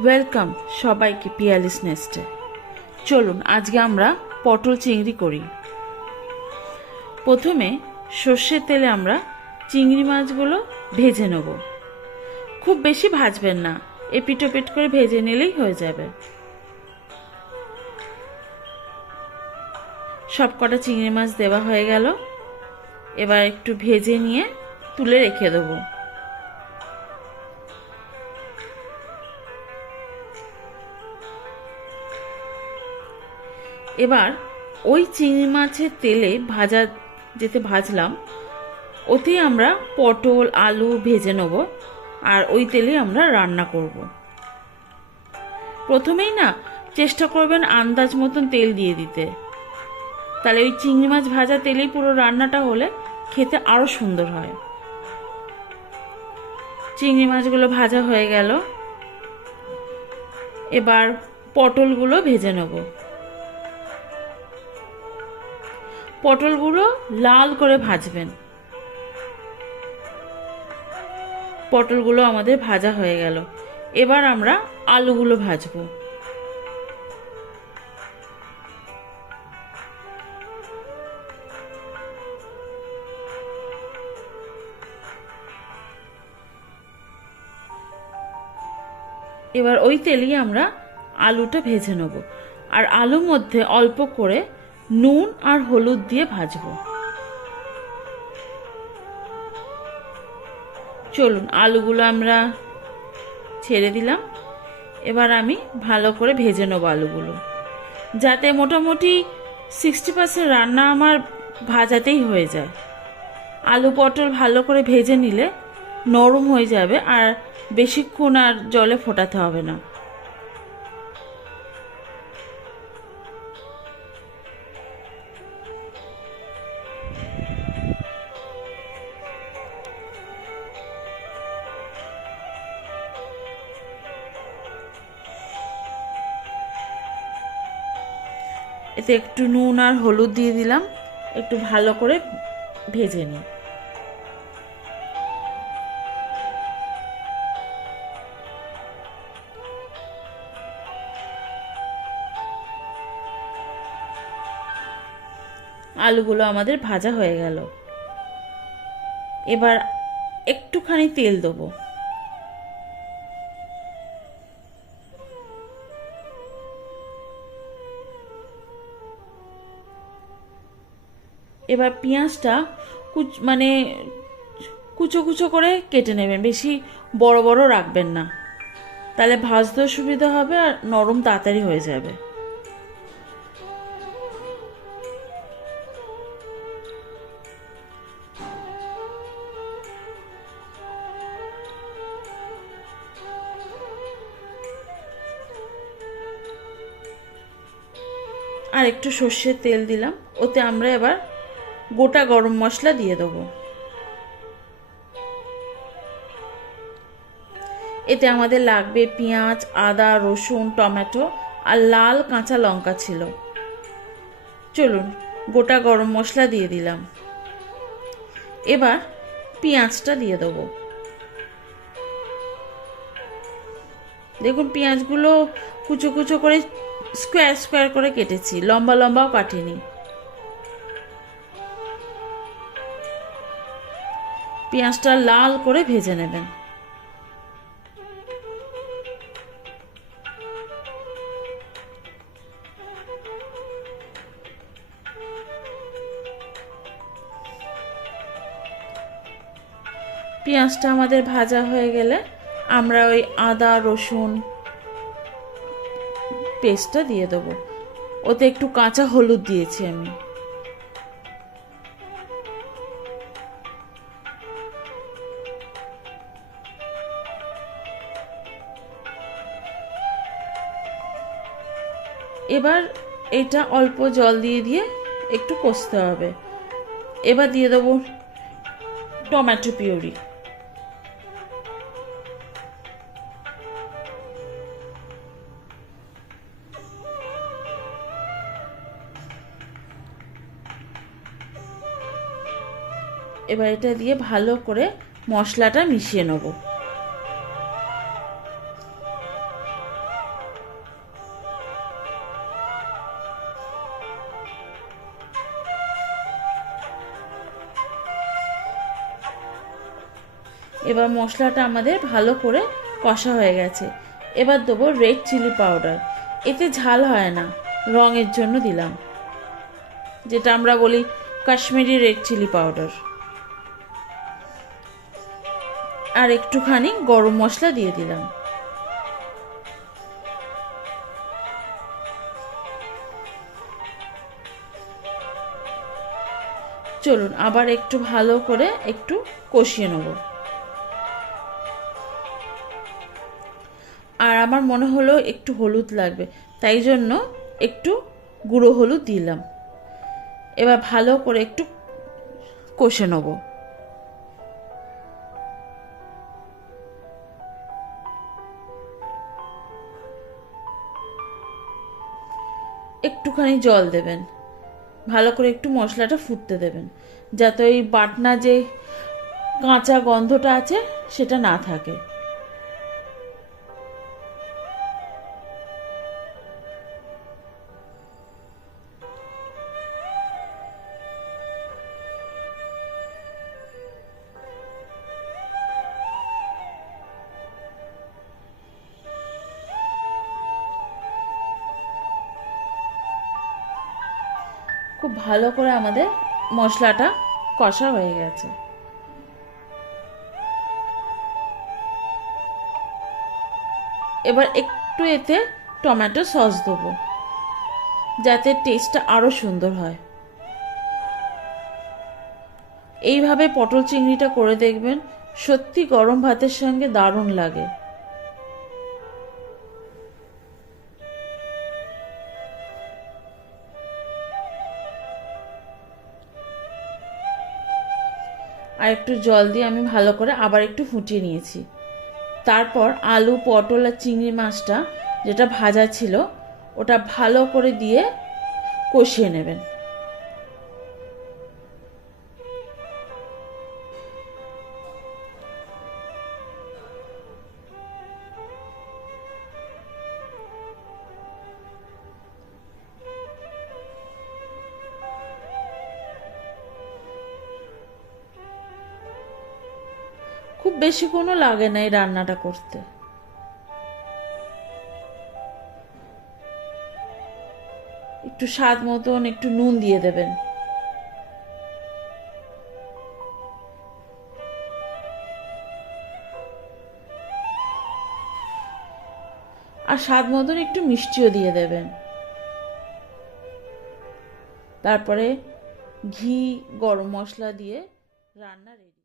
Welcome সবাইকে পিয়ালিস নেস্টে। চলুন আজকে আমরা পটল চিংড়ি করি। প্রথমে সর্ষের তেলে আমরা চিংড়ি মাছগুলো ভেজে নেব। খুব বেশি ভাজবেন না, এপিট ওপিট করে ভেজে নিলেই হয়ে যাবে। সব কটা চিংড়ি মাছ দেওয়া হয়ে গেল। এবার একটু ভেজে নিয়ে তুলে রেখে দেবো। এবার ওই চিংড়ি মাছের তেলে যেতে ভাজলাম, ওতেই আমরা পটল আলু ভেজে নেব, আর ওই তেলেই আমরা রান্না করব। প্রথমেই না চেষ্টা করবেন আন্দাজ মতন তেল দিয়ে দিতে, তাহলে ওই চিংড়ি মাছ ভাজা তেলেই পুরো রান্নাটা হলে খেতে আরো সুন্দর হয়। চিংড়ি মাছগুলো ভাজা হয়ে গেল। এবার পটলগুলো ভেজে নেব। পটলগুলো লাল করে ভাজবেন। পটলগুলো আমাদের ভাজা হয়ে গেল। এবার আমরা আলুগুলো ভাজবো। এবার ওই তেলেই আমরা আলুটা ভেজে নেব, আর আলুর মধ্যে অল্প করে নুন আর হলুদ দিয়ে ভাজবো। চলুন আলুগুলো আমরা ছেড়ে দিলাম। এবার আমি ভালো করে ভেজে নেবো আলুগুলো, যাতে মোটামুটি 60% রান্না আমার ভাজাতেই হয়ে যায়। আলু পটল ভালো করে ভেজে নিলে নরম হয়ে যাবে, আর বেশিক্ষণ আর জলে ফোটাতে হবে না। এতে একটু নুন আর হলুদ দিয়ে দিলাম, একটু ভালো করে ভেজে নিই। আলুগুলো আমাদের ভাজা হয়ে গেল। এবার একটুখানি তেল দেবো। এবার পেঁয়াজটা কুচো কুচো করে কেটে নেবেন, বেশি বড় বড় রাখবেন না, তাহলে ভাজতেও সুবিধা হবে আর নরম তাড়াতাড়ি হয়ে যাবে। আর একটু সর্ষের তেল দিলাম, ওতে আমরা এবার গোটা গরম মশলা দিয়ে দেবো। এতে আমাদের লাগবে পেঁয়াজ, আদা, রসুন, টমেটো আর লাল কাঁচা লঙ্কা ছিল। চলুন গোটা গরম মশলা দিয়ে দিলাম। এবার পেঁয়াজটা দিয়ে দেবো। দেখুন পেঁয়াজগুলো কুচো কুচো করে স্কোয়ার স্কোয়ার করে কেটেছি, লম্বা লম্বাও কাটিনি। পেঁয়াজটা লাল করে ভেজে নেবেন। পেঁয়াজটা আমাদের ভাজা হয়ে গেলে আমরা ওই আদা রসুন পেস্টটা দিয়ে দেবো। ওতে একটু কাঁচা হলুদ দিয়েছি আমি। এবার এটা অল্প জল দিয়ে দিয়ে একটু কষতে হবে। এবার দিয়ে দেবো টমেটো পিউরি। এবার এটা দিয়ে ভালো করে মশলাটা মিশিয়ে নেব। এবার মশলাটা আমাদের ভালো করে কষা হয়ে গেছে। এবার দেবো রেড চিলি পাউডার। এতে ঝাল হয় না, রঙের জন্য দিলাম, যেটা আমরা বলি কাশ্মীরি রেড চিলি পাউডার। আর একটুখানি গরম মশলা দিয়ে দিলাম। চলুন আবার একটু ভালো করে একটু কষিয়ে নেব। আর আমার মনে হলো একটু হলুদ লাগবে, তাই জন্য একটু গুঁড়ো হলুদ দিলাম। এবার ভালো করে একটু কষে নেব। একটুখানি জল দেবেন, ভালো করে একটু মশলাটা ফুটতে দেবেন, যাতে ওই বাটনা যে কাঁচা গন্ধটা আছে সেটা না থাকে। খুব ভালো করে আমাদের মশলাটা কষা হয়ে গেছে। এবার একটু এতে টমেটো সস দেবো, যাতে টেস্টটা আরো সুন্দর হয়। এইভাবে পটল চিংড়িটা করে দেখবেন, সত্যি গরম ভাতের সঙ্গে দারুণ লাগে। আর একটু জল দিয়ে আমি ভালো করে আবার একটু ফুটিয়ে নিয়েছি। তারপর আলু, পটল আর চিংড়ি মাছটা যেটা ভাজা ছিল ওটা ভালো করে দিয়ে কষিয়ে নেবেন। খুব বেশি কোনো লাগে না এই রান্নাটা করতে। একটু স্বাদ মতন একটু নুন দিয়ে দেবেন। আর স্বাদ মতন একটু মিষ্টিও দিয়ে দেবেন। তারপরে ঘি, গরম মশলা দিয়ে রান্না রেডি।